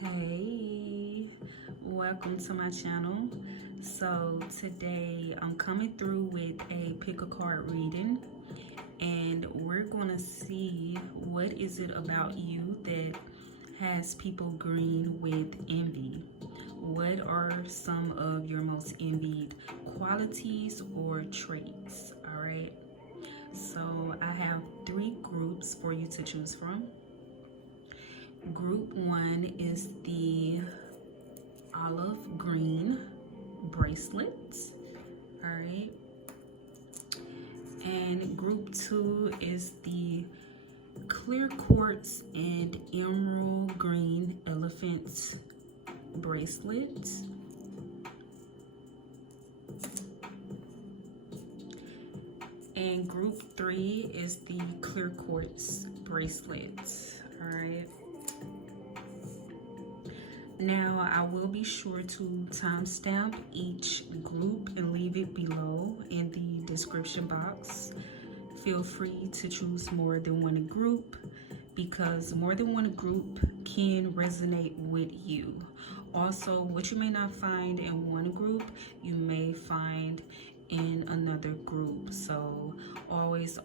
Hey, welcome to my channel. So today I'm coming through with a pick a card reading, and we're gonna see what is it about you that has people green with envy. What are some of your most envied qualities or traits? All right, so I have 3 groups for you to choose from. Group 1 is the olive green bracelets. All right. And group 2 is the clear quartz and emerald green elephant bracelets. And group 3 is the clear quartz bracelets. All right. Now, I will be sure to timestamp each group and leave it below in the description box. Feel free to choose more than one group because more than one group can resonate with you. Also, what you may not find in one group, you may find in another group. So always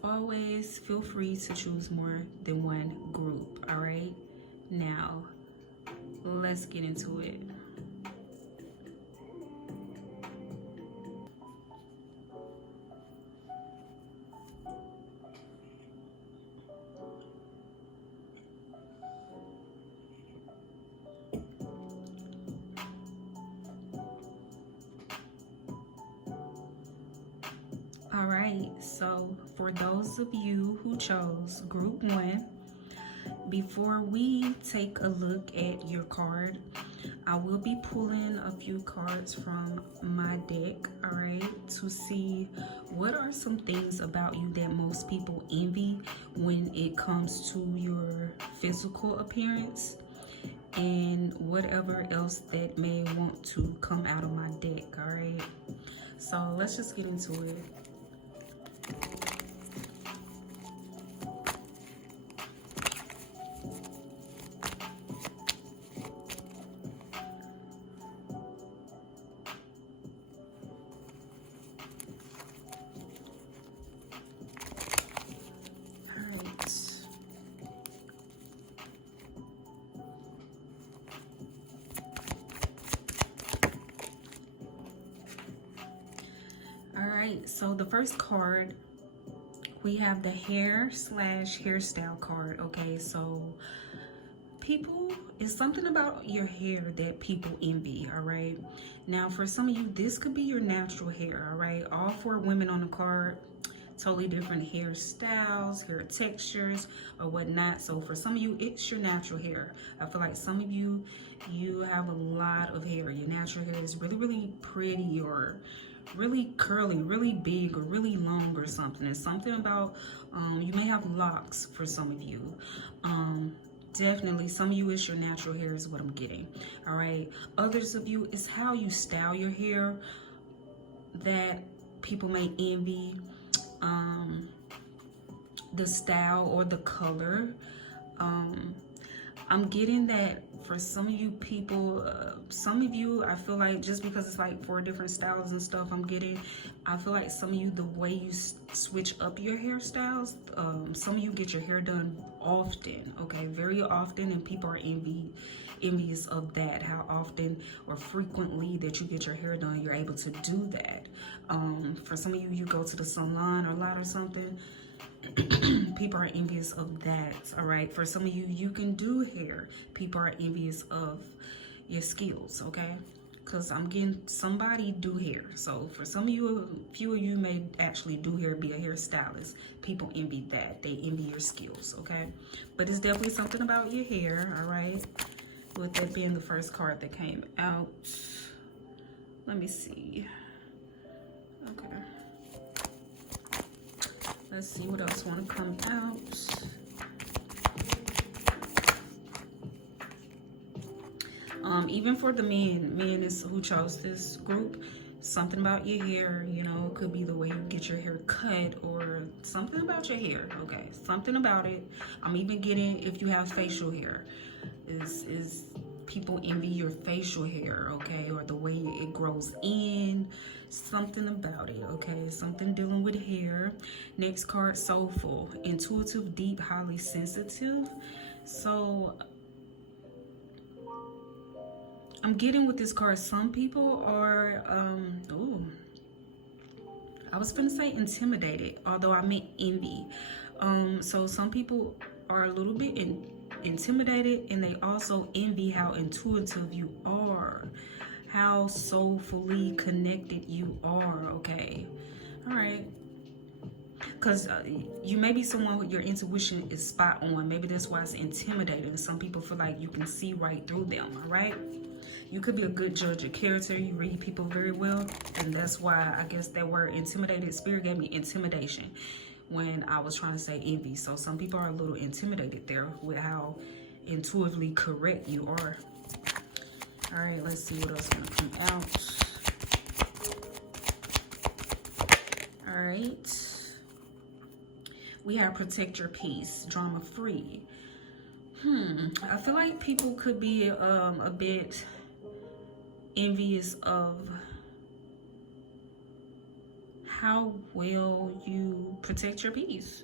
feel free to choose more than one group. All right. Now, let's get into it. All right, so for those of you who chose group 1, before we take a look at your card, I will be pulling a few cards from my deck, all right, to see what are some things about you that most people envy when it comes to your physical appearance and whatever else that may want to come out of my deck, all right? So let's just get into it. So the first card, we have the hair/hairstyle card. Okay, so people, it's something about your hair that people envy. All right, now for some of you, this could be your natural hair. All right, all 4 women on the card, totally different hairstyles, hair textures, or whatnot. So for some of you, it's your natural hair. I feel like some of you have a lot of hair. Your natural hair is really pretty, or really curly, really big, or really long, or something. It's something about you may have locks for some of you. Definitely some of you, it's your natural hair is what I'm getting. All right, others of you, it's how you style your hair that people may envy. The style or the color. I'm getting that for some of you people, some of you, I feel like just because it's like 4 different styles and stuff, I feel like some of you, the way you switch up your hairstyles, some of you get your hair done often, okay, very often, and people are envious of that, how often or frequently that you get your hair done, you're able to do that. For some of you, you go to the salon a lot or something. People are envious of that. All right, for some of you, you can do hair. People are envious of your skills, okay, because I'm getting somebody do hair. So for some of you, a few of you may actually do hair, be a hairstylist. People envy that. They envy your skills, okay, but it's definitely something about your hair. All right, with that being the first card that came out, let me see. Okay, let's see what else want to come out. Even for the men is who chose this group, something about your hair, you know, it could be the way you get your hair cut or something about your hair, okay, something about it. I'm even getting if you have facial hair. is people envy your facial hair, okay, or the way it grows in. Something about it, okay, something dealing with hair. Next card, soulful, intuitive, deep, highly sensitive. So I'm getting with this card, some people are I was gonna say intimidated, although I meant envy. So some people are a little bit intimidated, and they also envy how intuitive you are, how soulfully connected you are, okay? All right. Because you may be someone with your intuition is spot on. Maybe that's why it's intimidating. Some people feel like you can see right through them, all right? You could be a good judge of character. You read people very well. And that's why I guess that word intimidated, spirit gave me intimidation when I was trying to say envy. So some people are a little intimidated there with how intuitively correct you are. All right, let's see what else is going to come out. All right. We have protect your peace, drama free. I feel like people could be a bit envious of how well you protect your peace.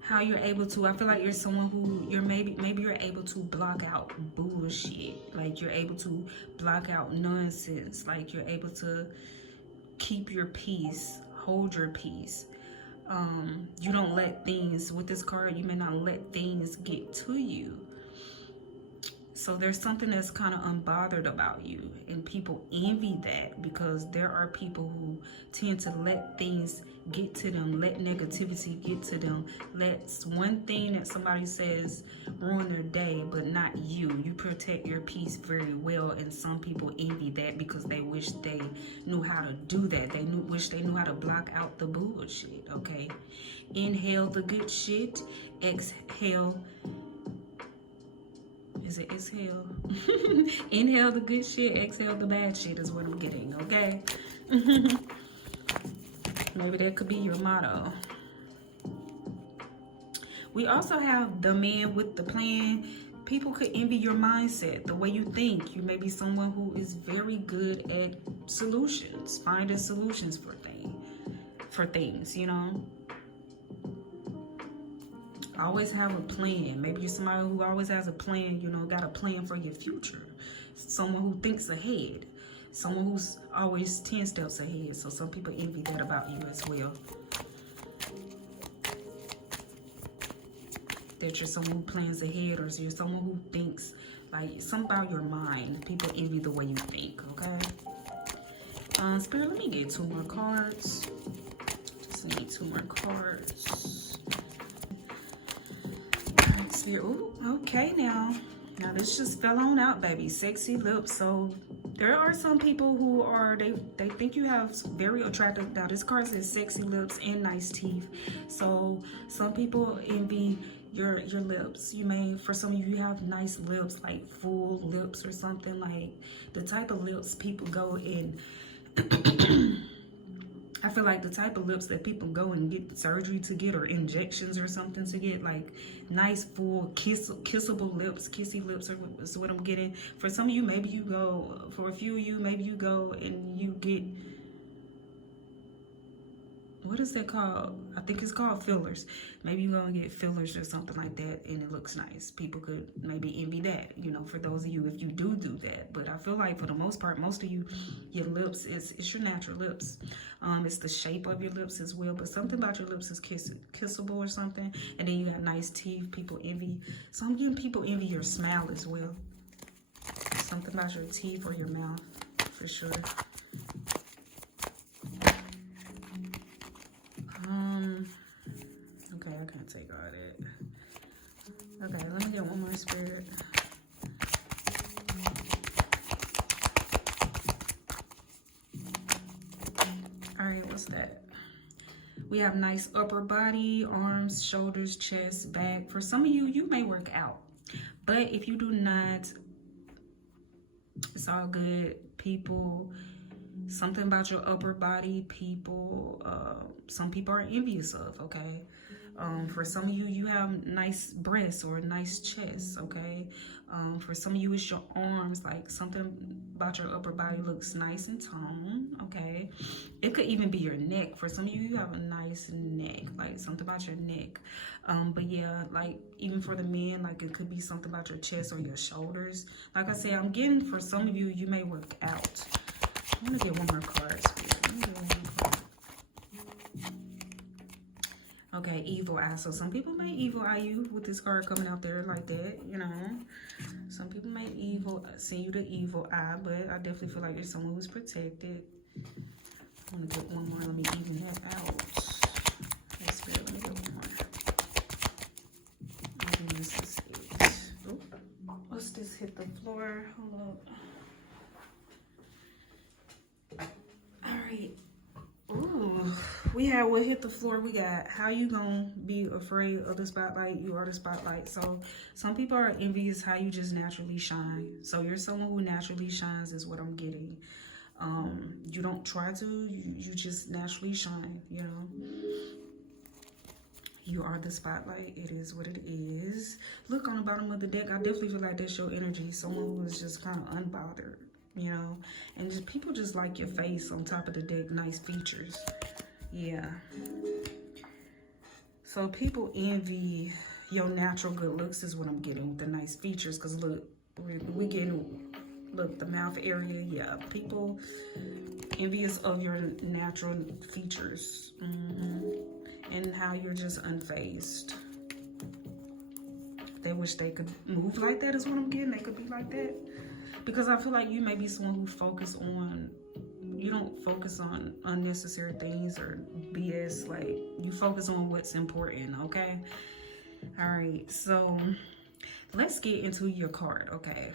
How you're able to, I feel like you're someone who maybe you're able to block out bullshit. Like you're able to block out nonsense. Like you're able to keep your peace, hold your peace. You don't let things, with this card, you may not let things get to you. So there's something that's kind of unbothered about you, and people envy that because there are people who tend to let things get to them, let negativity get to them, let one thing that somebody says ruin their day, but not you. You protect your peace very well, and some people envy that because they wish they knew how to do that. They wish they knew how to block out the bullshit, okay? Inhale the good shit, exhale. Is it exhale? Inhale the good shit, exhale the bad shit is what I'm getting, okay? Maybe that could be your motto. We also have the man with the plan. People could envy your mindset, the way you think. You may be someone who is very good at solutions, finding solutions for things, you know? Always have a plan. Maybe you're somebody who always has a plan, you know, got a plan for your future. Someone who thinks ahead. Someone who's always 10 steps ahead. So some people envy that about you as well. That you're someone who plans ahead, or you're someone who thinks, like, something about your mind. People envy the way you think, okay? Spirit, let me get 2 more cards. Just need 2 more cards. Ooh, okay, now this just fell on out, baby. Sexy lips. So there are some people who are, they think you have very attractive, now this card says sexy lips and nice teeth. So some people envy your lips. You may, for some of you have nice lips, like full lips or something, like the type of lips people go in. I feel like the type of lips that people go and get surgery to get, or injections or something to get, like nice full kissable lips, kissy lips is what I'm getting. For some of you, maybe you go, for a few of you, maybe you go and you get, what is that called? I think it's called fillers. Maybe you're gonna get fillers or something like that, and it looks nice. People could maybe envy that, you know, for those of you, if you do that. But I feel like for the most part, most of you, your lips, it's your natural lips. It's the shape of your lips as well, but something about your lips is kissable or something. And then you got nice teeth, people envy. So I'm getting people envy your smile as well. Something about your teeth or your mouth, for sure. Okay, I can't take all that. Okay, let me get one more spirit. All right, what's that? We have nice upper body, arms, shoulders, chest, back. For some of you, you may work out. But if you do not, it's all good. People, something about your upper body, people, some people are envious of, okay? For some of you, you have nice breasts or nice chest, okay? For some of you, it's your arms, like something about your upper body looks nice and toned, okay? It could even be your neck. For some of you, you have a nice neck, like something about your neck. But yeah, like even for the men, like it could be something about your chest or your shoulders. Like I said, I'm getting for some of you, you may work out. I'm gonna get one more card, Spirit. Let me get one more card. Okay, evil eye. So some people may evil eye you with this card coming out there like that, you know. Some people may send you the evil eye, but I definitely feel like you're someone who's protected. I'm gonna get one more. Let me even that out. Okay, Spirit, let me get one more. I think this is it. Oh, what's this? Hit the floor. Hold up. All right. Ooh, we had what hit the floor. We got how you gonna be afraid of the spotlight. You are the spotlight. So some people are envious how you just naturally shine. So you're someone who naturally shines is what I'm getting. You don't try to, you just naturally shine, you know. You are the spotlight. It is what it is. Look on the bottom of the deck. I definitely feel like that's your energy. Someone who is just kind of unbothered, you know, and just people just like your face on top of the deck. Nice features. Yeah. So people envy your natural good looks is what I'm getting with the nice features. Because look, we getting, look, the mouth area. Yeah, people envious of your natural features. And how you're just unfazed. They wish they could move like that is what I'm getting. They could be like that. Because I feel like you may be someone who you don't focus on unnecessary things or BS. Like, you focus on what's important, okay? All right, so let's get into your card, okay?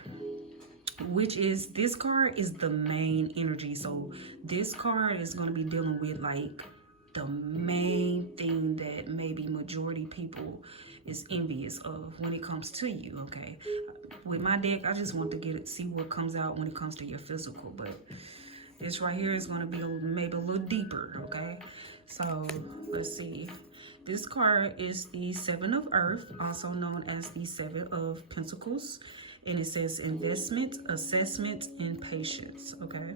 Which is, this card is the main energy. So this card is going to be dealing with like the main thing that maybe majority people is envious of when it comes to you, okay? With my deck, I just want to see what comes out when it comes to your physical, but this right here is going to be maybe a little deeper, okay? So let's see. This card is the Seven of Earth, also known as the Seven of Pentacles, and it says investment, assessment, and patience, okay?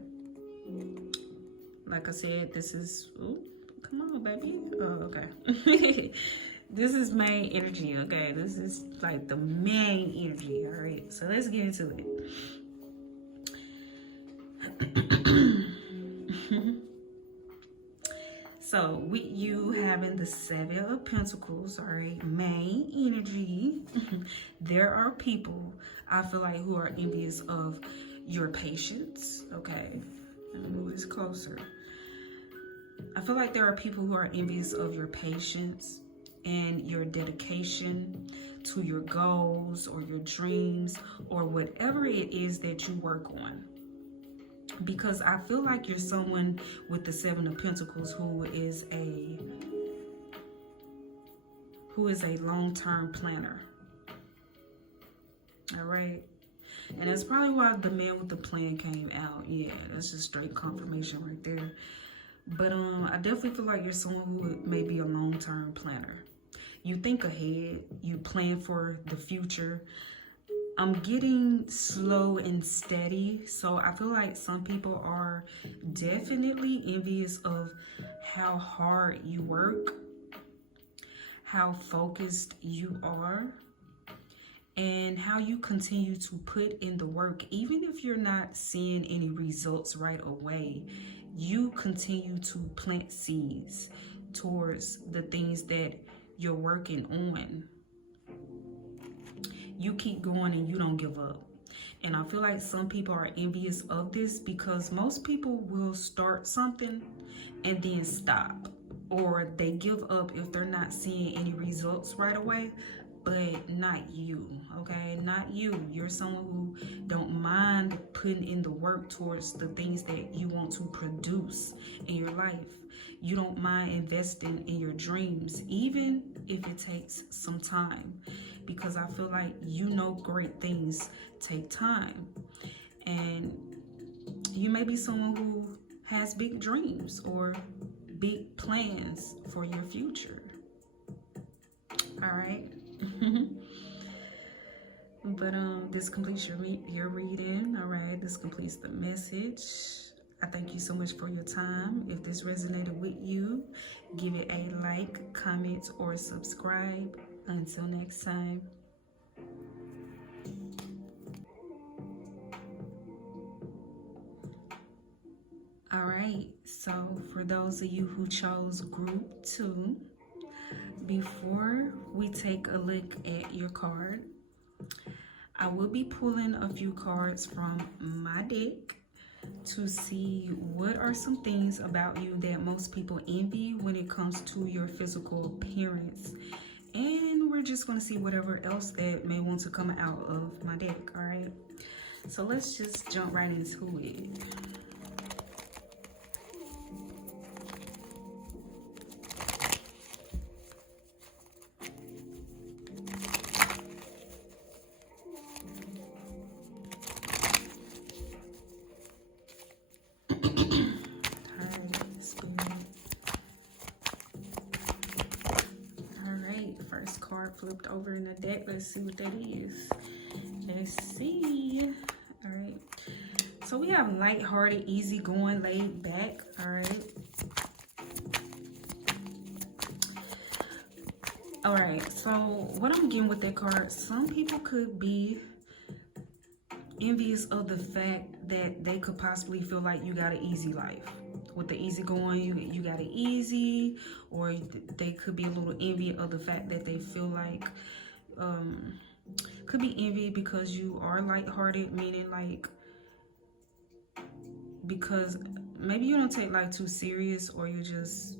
Like I said, this is, ooh, come on, baby. Oh, okay. This is main energy, okay? This is like the main energy, all right? So let's get into it. So with you having the Seven of Pentacles, all right, main energy, there are people, I feel like, who are envious of your patience, okay? Let me move this closer. I feel like there are people who are envious of your patience and your dedication to your goals or your dreams or whatever it is that you work on. Because I feel like you're someone with the Seven of Pentacles who is a long-term planner. All right. And that's probably why the man with the plan came out. Yeah, that's just straight confirmation right there. But I definitely feel like you're someone who may be a long-term planner. You think ahead, you plan for the future. I'm getting slow and steady. So I feel like some people are definitely envious of how hard you work, how focused you are, and how you continue to put in the work. Even if you're not seeing any results right away, you continue to plant seeds towards the things that you're working on. You keep going and you don't give up. And I feel like some people are envious of this because most people will start something and then stop, or they give up if they're not seeing any results right away. But not you, okay? Not you. You're someone who don't mind putting in the work towards the things that you want to produce in your life. You don't mind investing in your dreams, even if it takes some time. Because I feel like you know great things take time. And you may be someone who has big dreams or big plans for your future. All right. But this completes your reading. All right, this completes the message. I thank you so much for your time. If this resonated with you, give it a like, comment, or subscribe. Until next time. All right, so for those of you who chose group 2, before we take a look at your card, I will be pulling a few cards from my deck to see what are some things about you that most people envy when it comes to your physical appearance. And we're just going to see whatever else that may want to come out of my deck, all right? So let's just jump right into it. Flipped over in the deck. Let's see what that is. Let's see. All right, so we have lighthearted, easygoing, laid back. All right. All right, so what I'm getting with that card, some people could be envious of the fact that they could possibly feel like you got an easy life. With the easy going, you got it easy, or they could be a little envy of the fact that they feel like, could be envy because you are lighthearted, meaning like, because maybe you don't take life too serious, or you just,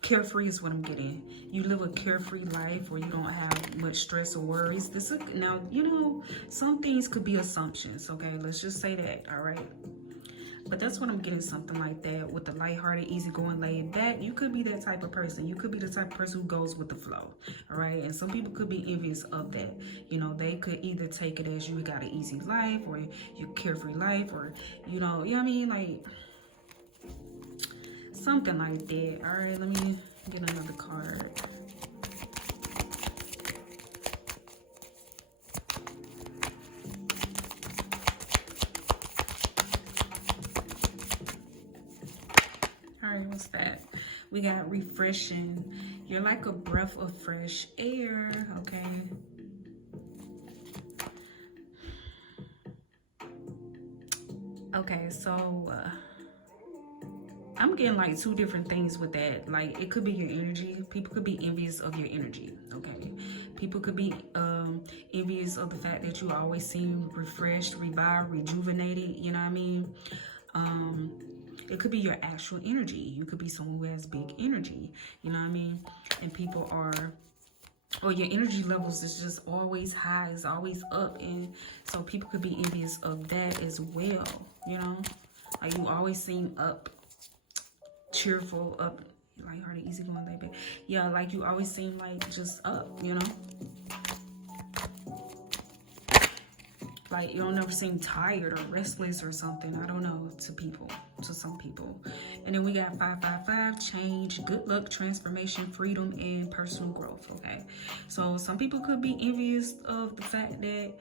carefree is what I'm getting. You live a carefree life where you don't have much stress or worries. Now, you know, some things could be assumptions, okay? Let's just say that, all right? But that's what I'm getting, something like that with the lighthearted, easygoing, laid back. You could be that type of person. You could be the type of person who goes with the flow, all right? And some people could be envious of that. You know, they could either take it as you got an easy life, or your carefree life, or, you know what I mean? Like, something like that. All right, let me get another card. All right, what's that? We got refreshing. You're like a breath of fresh air, okay? Okay, so I'm getting like two different things with that. Like, it could be your energy. People could be envious of your energy, okay? People could be envious of the fact that you always seem refreshed, revived, rejuvenated, you know what I mean? It could be your actual energy. You could be someone who has big energy, you know what I mean? And people are, or your energy levels is just always high, is always up. And so people could be envious of that as well, you know? Like, you always seem up, cheerful, up, lighthearted, easygoing, laid back. Yeah, like you always seem like just up, you know? Like, you don't ever seem tired or restless or something. I don't know, to people, to some people. And then we got 555, change, good luck, transformation, freedom, and personal growth, okay? So some people could be envious of the fact that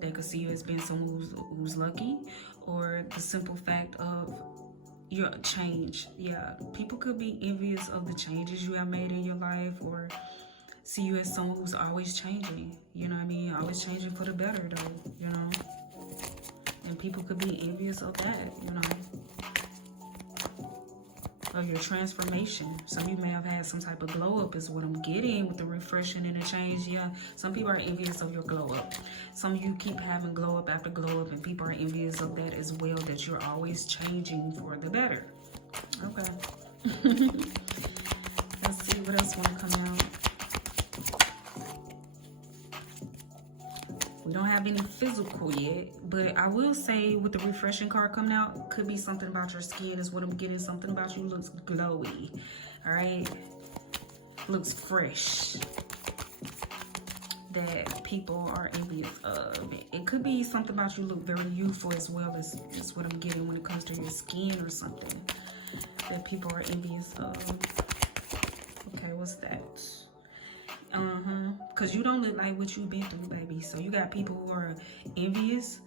they could see you as being someone who's lucky, or the simple fact of your change. Yeah, people could be envious of the changes you have made in your life, or see you as someone who's always changing, you know what I mean? Always changing for the better, though, you know? And people could be envious of that, you know? Of your transformation. Some of you may have had some type of glow up is what I'm getting with the refreshing and the change. Yeah, some people are envious of your glow up. Some of you keep having glow up after glow up, and people are envious of that as well, that you're always changing for the better. Okay. Let's see what else want to come out. We don't have any physical yet, but I will say with the refreshing card coming out, could be something about your skin is what I'm getting. Something about you looks glowy, all right? Looks fresh, that people are envious of. It could be something about you look very youthful as well, as what I'm getting when it comes to your skin or something that people are envious of. Okay, what's that? Because you don't look like what you've been through, baby. So you got people who are envious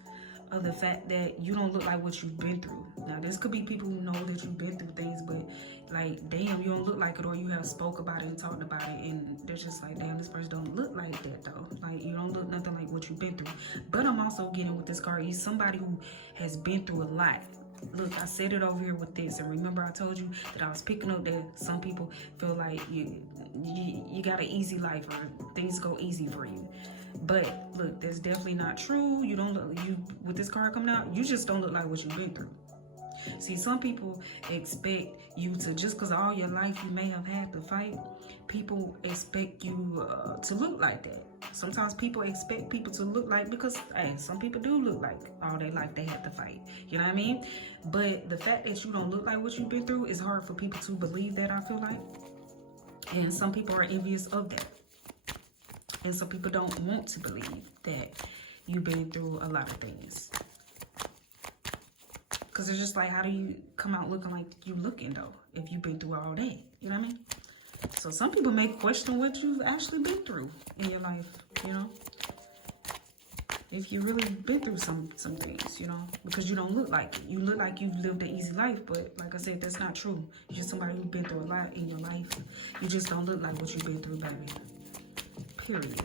of the fact that you don't look like what you've been through. Now, this could be people who know that you've been through things, but like, damn, you don't look like it, or you have spoke about it and talked about it, and they're just like, damn, this person don't look like that though. Like, you don't look nothing like what you've been through. But I'm also getting with this card, you're somebody who has been through a lot. Look, I said it over here with this, and remember I told you that I was picking up that some people feel like you got an easy life, or things go easy for you. But look, that's definitely not true. You don't look, you with this card coming out, you just don't look like what you've been through. See, some people expect you to, just because all your life you may have had to fight, people expect you to look like that. Sometimes people expect people to look like, because hey, some people do look like all their life they had to fight. You know what I mean? But the fact that you don't look like what you've been through is hard for people to believe that, I feel like. And some people are envious of that. And some people don't want to believe that you've been through a lot of things. Because it's just like, how do you come out looking like you looking though, if you've been through all that? You know what I mean? So some people may question what you've actually been through in your life, you know? If you really been through some things, you know? Because you don't look like it. You look like you've lived an easy life, but like I said, that's not true. You're just somebody who's been through a lot in your life. You just don't look like what you've been through, baby. Period.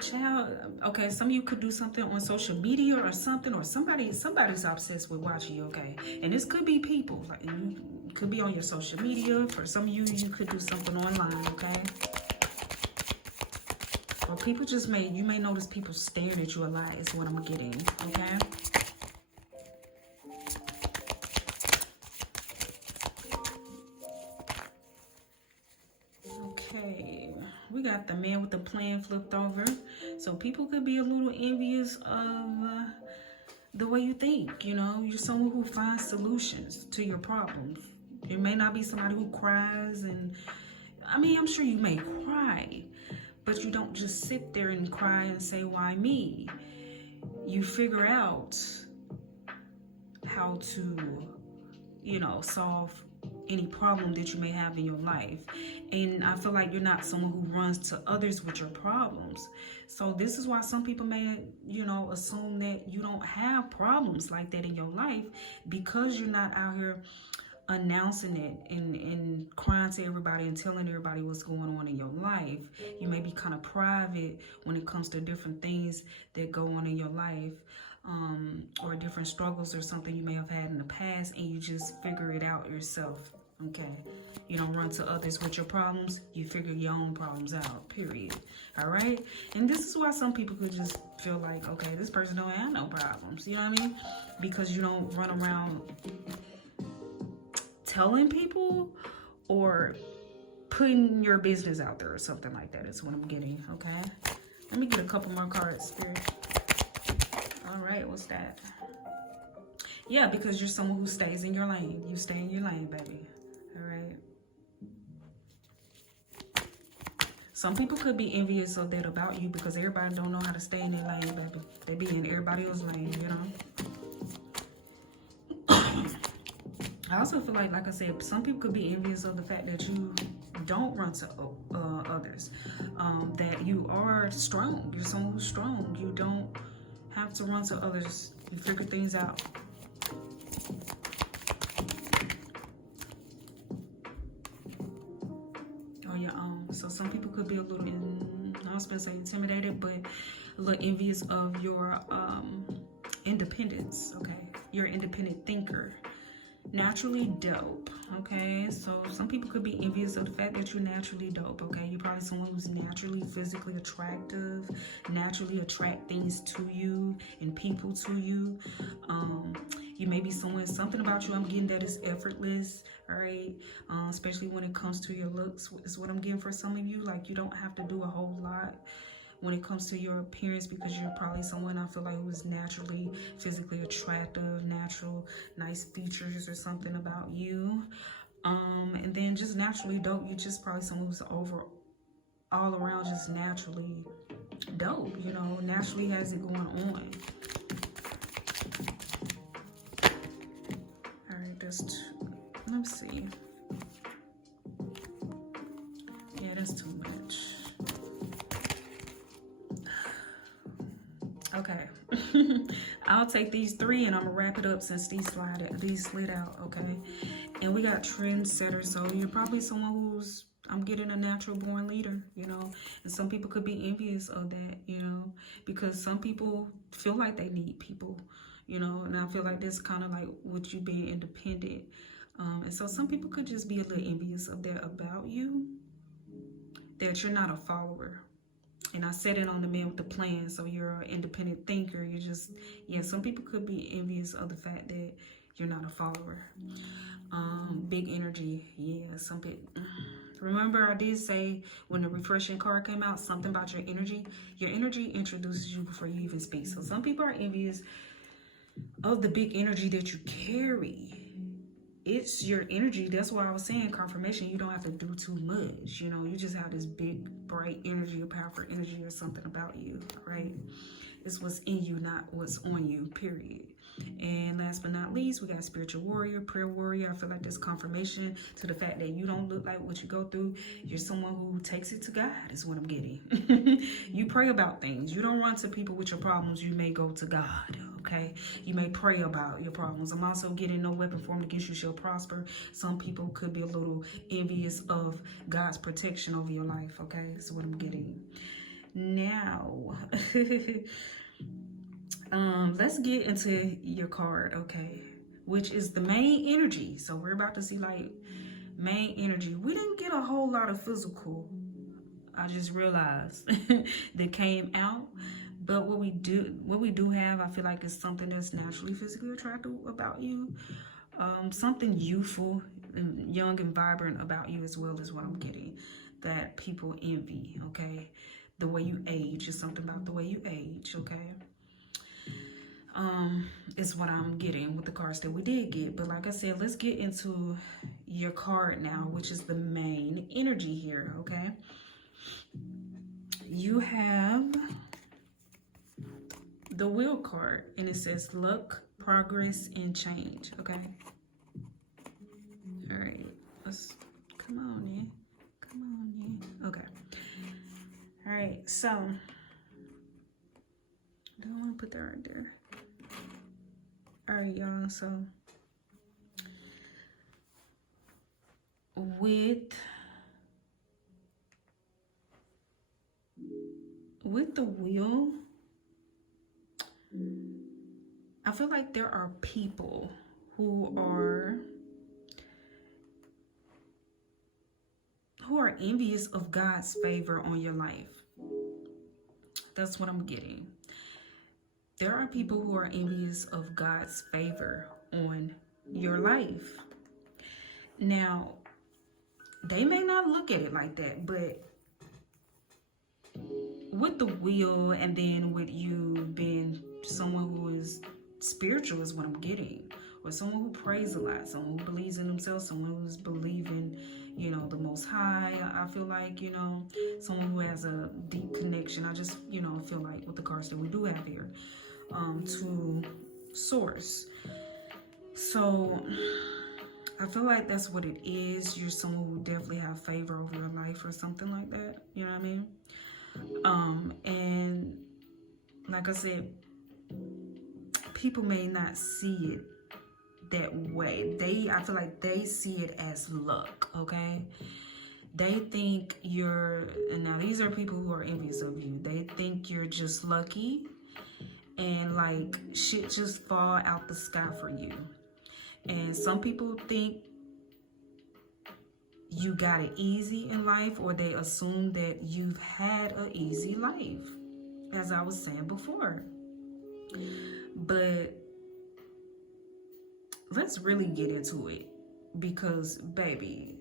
Child, okay, some of you could do something on social media or something, or somebody's obsessed with watching you, okay? And this could be people, like, you could be on your social media. For some of you, you could do something online, okay? Or people just you may notice people staring at you a lot is what I'm getting, okay? We got the man with the plan flipped over. So people could be a little envious of the way you think, you know. You're someone who finds solutions to your problems. You may not be somebody who cries, and I mean, I'm sure you may cry, but you don't just sit there and cry and say, why me? You figure out how to, you know, solve any problem that you may have in your life. And I feel like you're not someone who runs to others with your problems. So this is why some people may, you know, assume that you don't have problems like that in your life, because you're not out here announcing it and crying to everybody and telling everybody what's going on in your life. You may be kind of private when it comes to different things that go on in your life. Or different struggles or something you may have had in the past, and you just figure it out yourself, okay? You don't run to others with your problems. You figure your own problems out, period. All right? And this is why some people could just feel like, okay, this person don't have no problems. You know what I mean? Because you don't run around telling people or putting your business out there or something like that is what I'm getting, okay? Let me get a couple more cards, Spirit. All right, what's that? Yeah, because you're someone who stays in your lane. You stay in your lane, baby. All right. Some people could be envious of that about you, because everybody don't know how to stay in their lane, baby. They be in everybody else's lane, you know? I also feel like I said, some people could be envious of the fact that you don't run to others. That you are strong. You're someone who's strong. You don't have to run to others. You figure things out. On your own. So some people could be a little, I was gonna say intimidated, but a little envious of your independence, okay? You're an independent thinker. Naturally dope, okay? So some people could be envious of the fact that you're naturally dope, okay? You're probably someone who's naturally physically attractive, naturally attract things to you and people to you. You may be something about you, I'm getting that is effortless, all right? Especially when it comes to your looks, is what I'm getting for some of you. Like, you don't have to do a whole lot when it comes to your appearance, because you're probably someone, I feel like, who's naturally physically attractive, natural, nice features or something about you. And then just naturally dope. You're just probably someone who's all around just naturally dope, you know, naturally has it going on. let me see. Yeah, that's too much. Okay. I'll take these 3 and I'm gonna wrap it up since these slid out, okay? And we got trendsetter, so you're probably someone who's, I'm getting a natural born leader, you know, and some people could be envious of that, you know, because some people feel like they need people, you know, and I feel like that's kind of like with you being independent. And so some people could just be a little envious of that about you, that you're not a follower. And I said it on the Man with the Plan, so you're an independent thinker. You just, yeah, some people could be envious of the fact that you're not a follower. Big energy, yeah, some people. Remember I did say when the refreshing card came out, something about your energy. Your energy introduces you before you even speak. So some people are envious of the big energy that you carry. It's your energy. That's why I was saying confirmation. You don't have to do too much. You know, you just have this big, bright energy or powerful energy or something about you, right? It's what's in you, not what's on you, period. And last but not least, we got spiritual warrior, prayer warrior. I feel like there's confirmation to the fact that you don't look like what you go through. You're someone who takes it to God, is what I'm getting. You pray about things. You don't run to people with your problems. You may go to God, okay? You may pray about your problems. I'm also getting no weapon formed against you shall prosper. Some people could be a little envious of God's protection over your life, okay? That's what I'm getting. Now, let's get into your card, okay, which is the main energy. So we're about to see like main energy. We didn't get a whole lot of physical, I just realized, that came out. But what we do have, I feel like, is something that's naturally physically attractive about you. Something youthful and young and vibrant about you as well is what I'm getting, that people envy, okay? The way you age is something about the way you age, okay? Is what I'm getting with the cards that we did get. But like I said, let's get into your card now, which is the main energy here, okay? You have the Wheel card, and it says luck, progress, and change, okay? All right, let's, come on, okay. All right, so I don't want to put that right there. All right, y'all, so with the Wheel, I feel like there are people who are envious of God's favor on your life. That's what I'm getting. There are people who are envious of God's favor on your life. Now, they may not look at it like that, but with the Wheel and then with you being someone who is spiritual is what I'm getting, or someone who prays a lot, someone who believes in themselves, someone who's believing, you know, the Most High. I feel like, you know, someone who has a deep connection. I just, you know, feel like with the cards that we do have here, to source. So I feel like that's what it is. You're someone who definitely have favor over your life or something like that. You know what I mean? And like I said, people may not see it that way. I feel like they see it as luck, okay? They think and now these are people who are envious of you. They think you're just lucky and like shit just fall out the sky for you. And some people think you got it easy in life, or they assume that you've had an easy life, as I was saying before. But let's really get into it, because baby,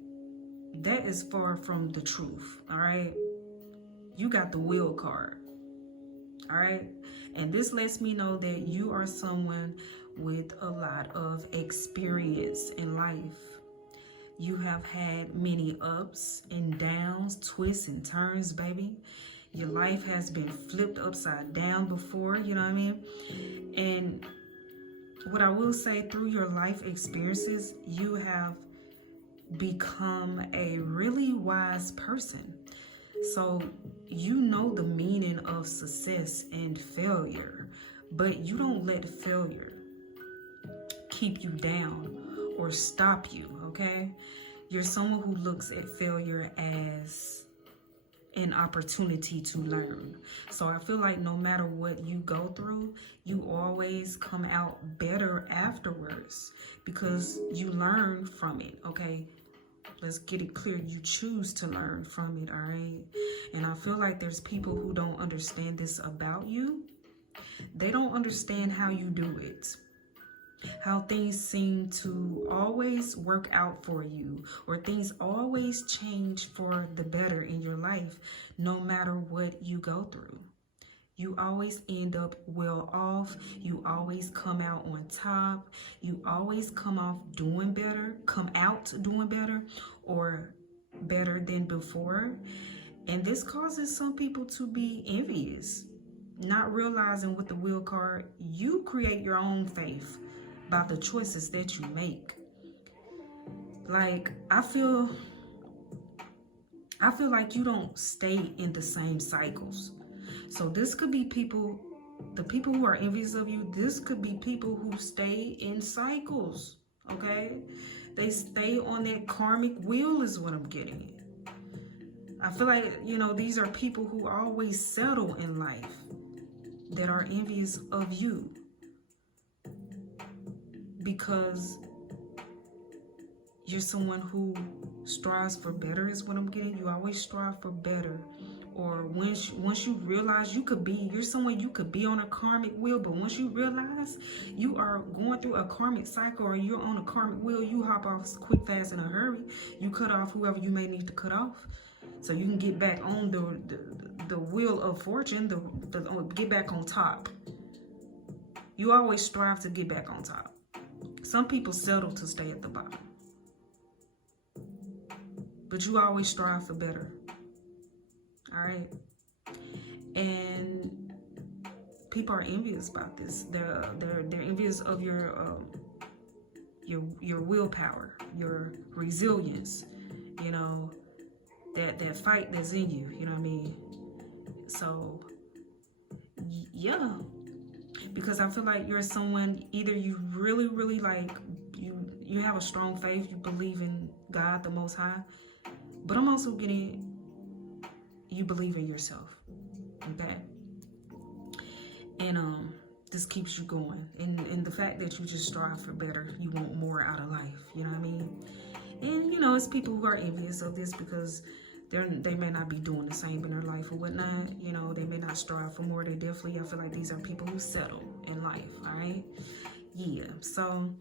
that is far from the truth. All right, you got the Wheel card. All right, and this lets me know that you are someone with a lot of experience in life. You have had many ups and downs, twists and turns, baby. Your life has been flipped upside down before, you know what I mean? And what I will say, through your life experiences, you have become a really wise person. So you know the meaning of success and failure, but you don't let failure keep you down or stop you, okay? You're someone who looks at failure as an opportunity to learn. So I feel like no matter what you go through, you always come out better afterwards because you learn from it, okay? Let's get it clear. You choose to learn from it, all right? And I feel like there's people who don't understand this about you. They don't understand how you do it. How things seem to always work out for you, or things always change for the better in your life, no matter what you go through. You always end up well off. You always come out on top. You always come out doing better, or better than before. And this causes some people to be envious, not realizing with the wheel card, you create your own faith by the choices that you make. Like, I feel like you don't stay in the same cycles. So this could be people, the people who are envious of you, this could be people who stay in cycles, okay? They stay on that karmic wheel is what I'm getting. I feel like, you know, these are people who always settle in life that are envious of you. Because you're someone who strives for better is what I'm getting. You always strive for better. Or once you realize you're someone you could be on a karmic wheel, but once you realize you are going through a karmic cycle or you're on a karmic wheel, you hop off quick, fast, in a hurry. You cut off whoever you may need to cut off so you can get back on the wheel of fortune, get back on top. You always strive to get back on top. Some people settle to stay at the bottom. But you always strive for better. All right? And people are envious about this. They're envious of your willpower, your resilience, you know, that fight that's in you, you know what I mean? So, yeah. Because I feel like you're someone, either you really, really like, you have a strong faith, you believe in God, the Most High, but I'm also getting, you believe in yourself, okay? And this keeps you going. And the fact that you just strive for better, you want more out of life, you know what I mean? And, you know, it's people who are envious of this because they may not be doing the same in their life or whatnot. You know, they may not strive for more. They definitely, I feel like these are people who settle in life, all right? Yeah, so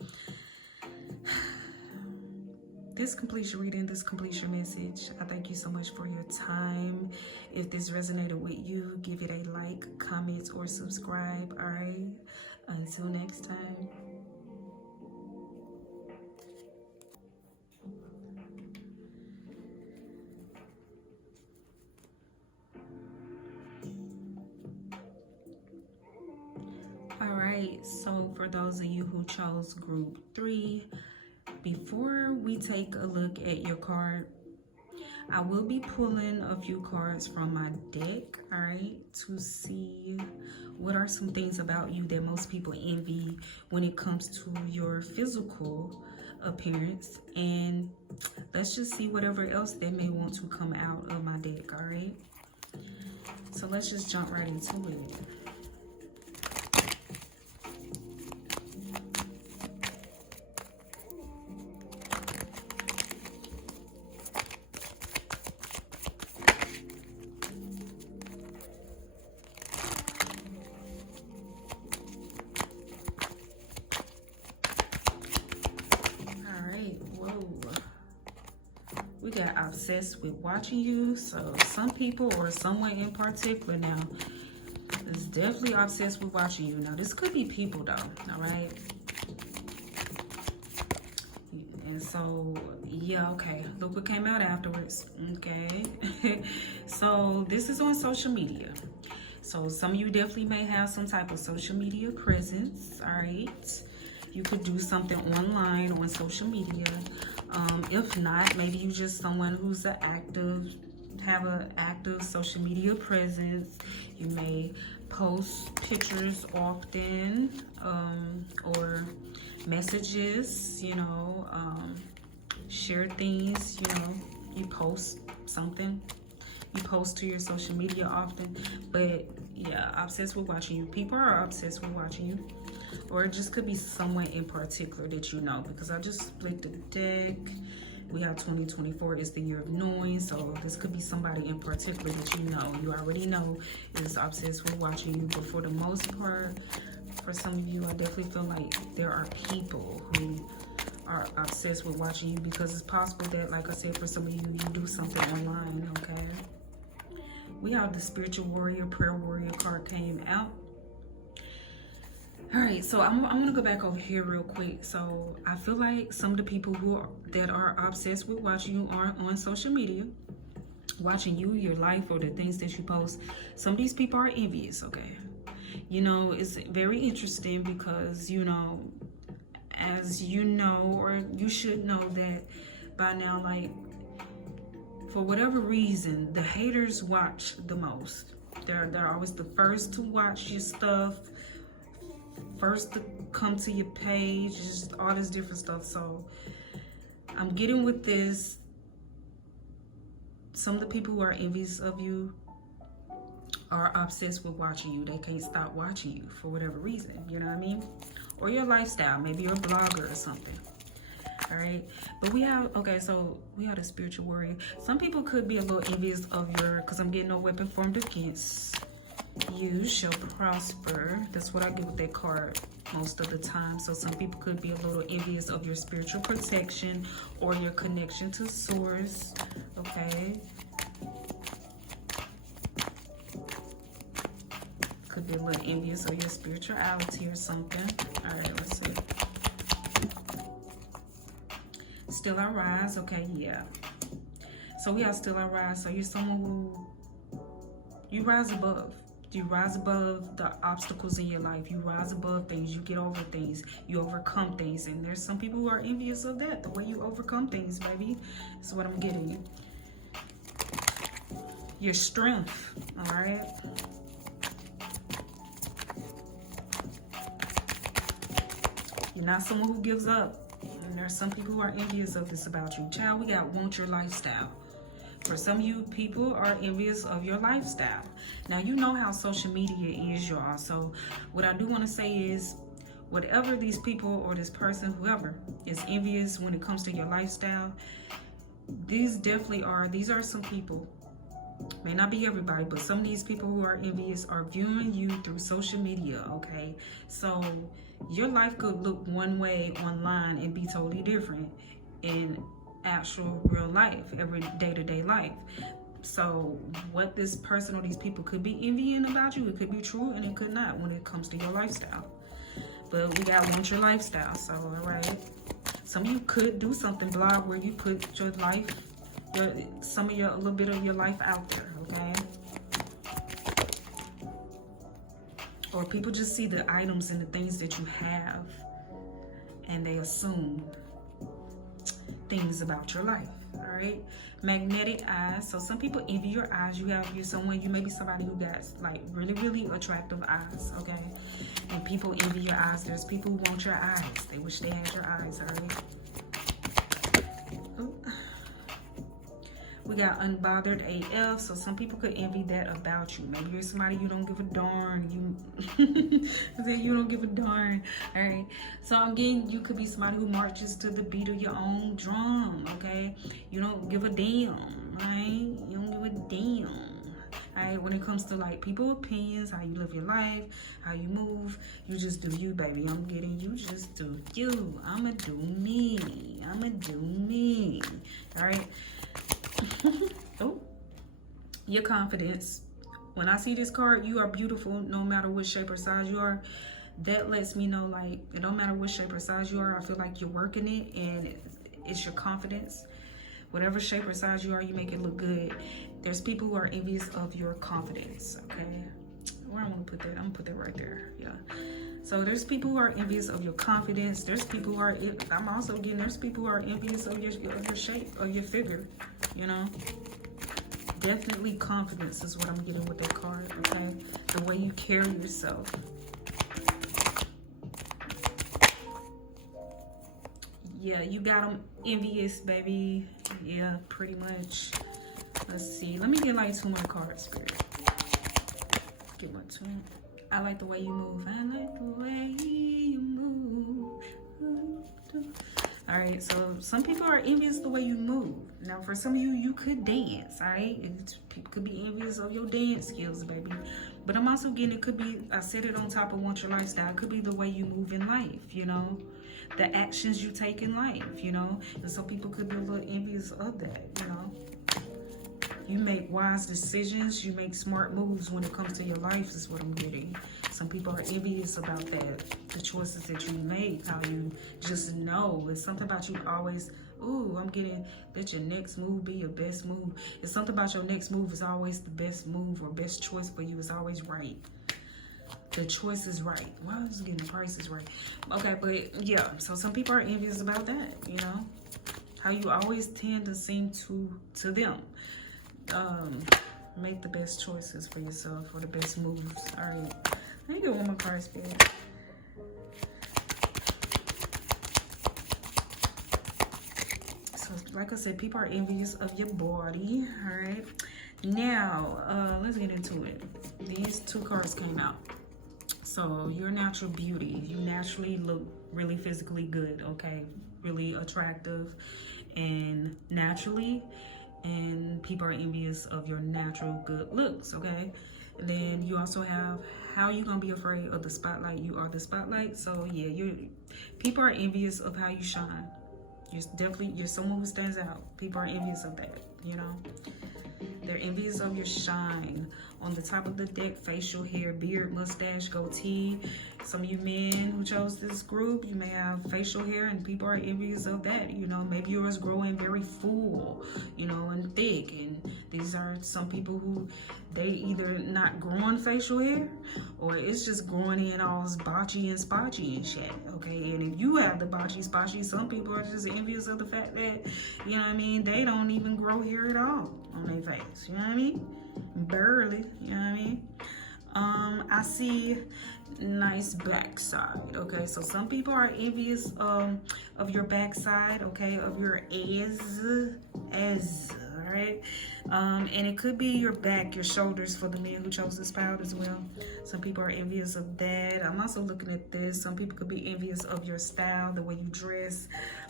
this completes your reading. This completes your message. I thank you so much for your time. If this resonated with you, give it a like, comment, or subscribe, all right? Until next time. So for those of you who chose group 3, before we take a look at your card, I will be pulling a few cards from my deck, all right, to see what are some things about you that most people envy when it comes to your physical appearance. And let's just see whatever else that may want to come out of my deck, all right? So let's just jump right into it. We got obsessed with watching you. So some people or someone in particular now is definitely obsessed with watching you. Now this could be people though, all right? And so, yeah, okay. Look what came out afterwards, okay? So this is on social media. So some of you definitely may have some type of social media presence, all right? You could do something online on social media. If not, maybe you just someone who's have an active social media presence. You may post pictures often, or messages, you know, share things, you know, you post something. You post to your social media often. But yeah, obsessed with watching you. People are obsessed with watching you. Or it just could be someone in particular that you know, because I just split the deck. We have 2024 is the year of knowing, so this could be somebody in particular that you know. You already know is obsessed with watching you. But for the most part, for some of you, I definitely feel like there are people who are obsessed with watching you, because it's possible that, like I said, for some of you, you do something online, okay? We have the spiritual warrior, prayer warrior card came out. All right, so I'm gonna go back over here real quick. So I feel like some of the people that are obsessed with watching you are on social media, watching you, your life, or the things that you post. Some of these people are envious, okay? You know, it's very interesting because, you know, as you know, or you should know that by now, like, for whatever reason, the haters watch the most. They're always the first to watch your stuff, first to come to your page, just all this different stuff. So I'm getting with this. Some of the people who are envious of you are obsessed with watching you. They can't stop watching you for whatever reason, you know what I mean? Or your lifestyle, maybe you're a blogger or something. All right, but we have, okay, so we have a spiritual warrior. Some people could be a little envious of your, because I'm getting no weapon formed against you shall prosper. That's what I get with that card most of the time. So some people could be a little envious of your spiritual protection or your connection to source, okay? Could be a little envious of your spirituality or something. All right, let's see. Still I rise, okay, yeah. So we have still I rise. So you're someone who, you rise above. You rise above the obstacles in your life. You rise above things. You get over things. You overcome things. And there's some people who are envious of that, the way you overcome things, baby. That's what I'm getting. Your strength, all right? You're not someone who gives up. And there's some people who are envious of this about you. Child, we got want your lifestyle. For some of you, people are envious of your lifestyle. Now, you know how social media is, y'all. So what I do want to say is, whatever these people or this person, whoever, is envious when it comes to your lifestyle, these are some people. May not be everybody, but some of these people who are envious are viewing you through social media, okay? So your life could look one way online and be totally different in actual real life, every day-to-day life. So what this person or these people could be envying about you, it could be true and it could not when it comes to your lifestyle. But we got want your lifestyle. So all right, some of you could do something blog where you put your life, a little bit of your life out there, okay? Or people just see the items and the things that you have and they assume things about your life. All right, magnetic eyes. So some people envy your eyes. You may be somebody who got like really attractive eyes, okay? And people envy your eyes. There's people who want your eyes. They wish they had your eyes. All right. Ooh. We got unbothered AF. So some people could envy that about you. Maybe you're somebody you don't give a darn. You don't give a darn. All right. So again, you could be somebody who marches to the beat of your own drum. Okay. You don't give a damn. Right? You don't give a damn. All right. When it comes to like people's opinions, how you live your life, how you move, you just do you, baby. I'm getting you. Just do you. I'ma do me. I'ma do me. All right. Oh, your confidence. When I see this card, you are beautiful no matter what shape or size you are. That lets me know, like, it don't matter what shape or size you are, I feel like you're working it, and it's your confidence. Whatever shape or size you are, you make it look good. There's people who are envious of your confidence, okay? Where I want to put that? I'm gonna put that right there. Yeah. So there's people who are envious of your confidence. There's people who are, I'm also getting, there's people who are envious of your shape, of your figure, you know. Definitely confidence is what I'm getting with that card, okay? The way you carry yourself. Yeah, you got them envious, baby. Yeah, pretty much. Let's see. Let me get like 2 more cards, Spirit. Get my 2. I like the way you move. I like the way you move. All right, so some people are envious of the way you move. Now, for some of you, you could dance, all right? People could be envious of your dance skills, baby. But I'm also getting, it could be, I said it on top of Want Your Lifestyle, it could be the way you move in life, you know? The actions you take in life, you know? And some people could be a little envious of that, you know? You make wise decisions, you make smart moves when it comes to your life is what I'm getting. Some people are envious about that, the choices that you make, how you just know. It's something about you always, ooh, I'm getting that your next move be your best move. It's something about your next move is always the best move or best choice for you is always right. The choice is right. Why well, is getting the prices right? Okay, but yeah, so some people are envious about that, you know? How you always tend to seem to them. Make the best choices for yourself or the best moves. All right, let me get one more card, Spirit. So like I said, people are envious of your body. All right, now let's get into it. These 2 cards came out. So your natural beauty, you naturally look really physically good, okay, really attractive and naturally. And people are envious of your natural good looks, okay? And then you also have how you gonna be afraid of the spotlight. You are the spotlight. So yeah, people are envious of how you shine. You're someone who stands out. People are envious of that, you know? They're envious of your shine. On the top of the deck, facial hair, beard, mustache, goatee. Some of you men who chose this group, you may have facial hair and people are envious of that. You know, maybe yours growing very full, you know, and thick. And these are some people who, they either not growing facial hair or it's just growing in all botchy and spotchy and shit, okay? And if you have the botchy, spotchy, some people are just envious of the fact that, you know what I mean, they don't even grow hair at all on their face, you know what I mean? Barely, you know what I mean? I see nice backside, okay? So some people are envious of your backside, okay? Of your ass, all right? And it could be your back, your shoulders for the men who chose this pile as well. Some people are envious of that. I'm also looking at this. Some people could be envious of your style, the way you dress.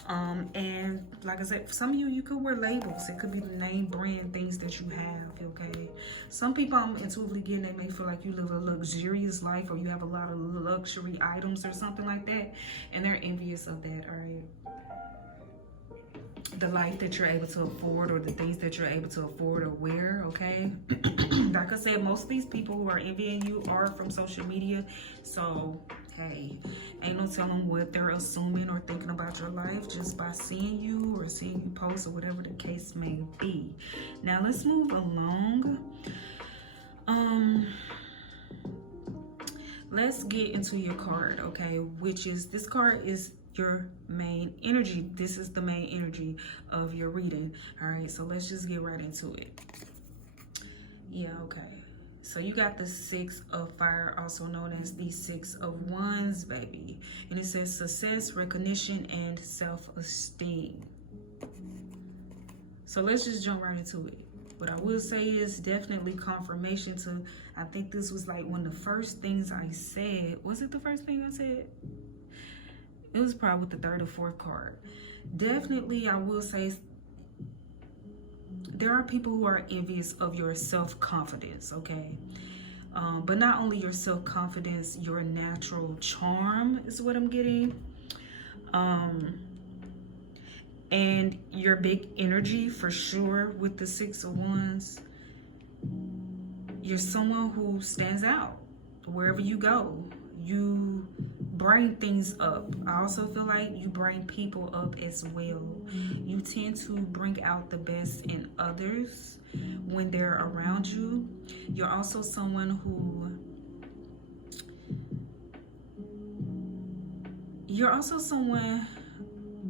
And like I said, for some of you, you could wear labels. It could be the name brand things that you have, okay? Some people I'm intuitively getting, they may feel like you live a luxurious life or you have a lot of luxury items or something like that. And they're envious of that, all right? The life that you're able to afford or the things that you're able to afford or wear, okay? Like I said, most of these people who are envying you are from social media. So, hey, ain't no telling what they're assuming or thinking about your life just by seeing you or seeing you post or whatever the case may be. Now, let's move along. Let's get into your card, okay? Which is, this card is your main energy. This is the main energy of your reading. All right, so let's just get right into it. Yeah, okay. So you got the 6 of fire, also known as the 6 of wands, baby. And it says success, recognition, and self-esteem. So let's just jump right into it. What I will say is definitely confirmation to, I think this was like one of the first things I said. Was it the first thing I said? It was probably with the 3rd or 4th card. Definitely, I will say, there are people who are envious of your self-confidence, okay? But not only your self-confidence, your natural charm is what I'm getting. And your big energy for sure with the 6 of wands. You're someone who stands out wherever you go. You bring things up. I also feel like you bring people up as well. You tend to bring out the best in others when they're around you. You're also someone who You're also someone,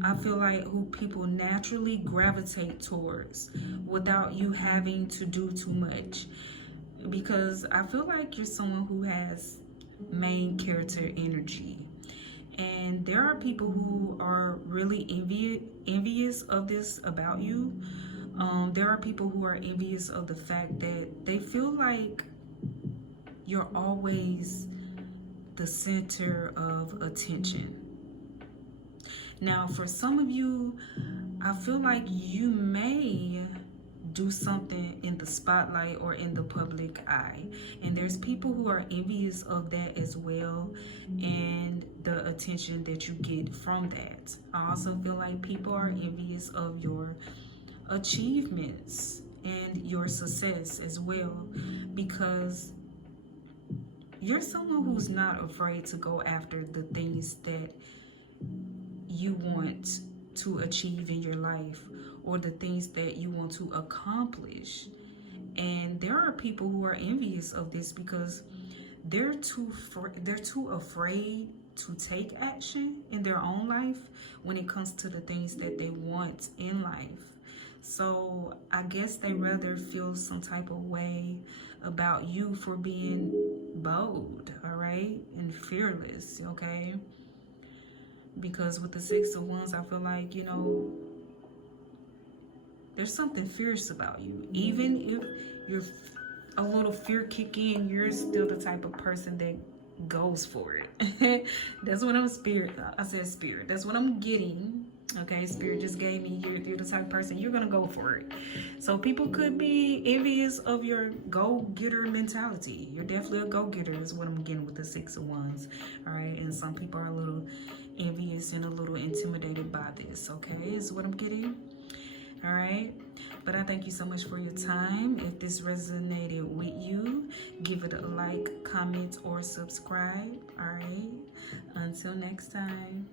I feel like, who people naturally gravitate towards without you having to do too much. Because I feel like you're someone who has main character energy. And there are people who are really envious of this about you. There are people who are envious of the fact that they feel like you're always the center of attention. Now, for some of you, I feel like you may do something in the spotlight or in the public eye, and there's people who are envious of that as well, and the attention that you get from that. I also feel like people are envious of your achievements and your success as well, because you're someone who's not afraid to go after the things that you want to achieve in your life, or the things that you want to accomplish. And there are people who are envious of this because they're too afraid to take action in their own life when it comes to the things that they want in life. So I guess they rather feel some type of way about you for being bold, all right, and fearless, okay? Because with the Six of Wands, I feel like, you know, there's something fierce about you. Even if you're a little fear kick in, you're still the type of person that goes for it. That's what I'm spirit. I said spirit. That's what I'm getting. Okay, spirit just gave me, you're the type of person, you're gonna go for it. So people could be envious of your go-getter mentality. You're definitely a go-getter is what I'm getting with the Six of Wands. All right, and some people are a little envious and a little intimidated by this. Okay, is what I'm getting. All right, but I thank you so much for your time. If this resonated with you, give it a like, comment, or subscribe. All right, until next time.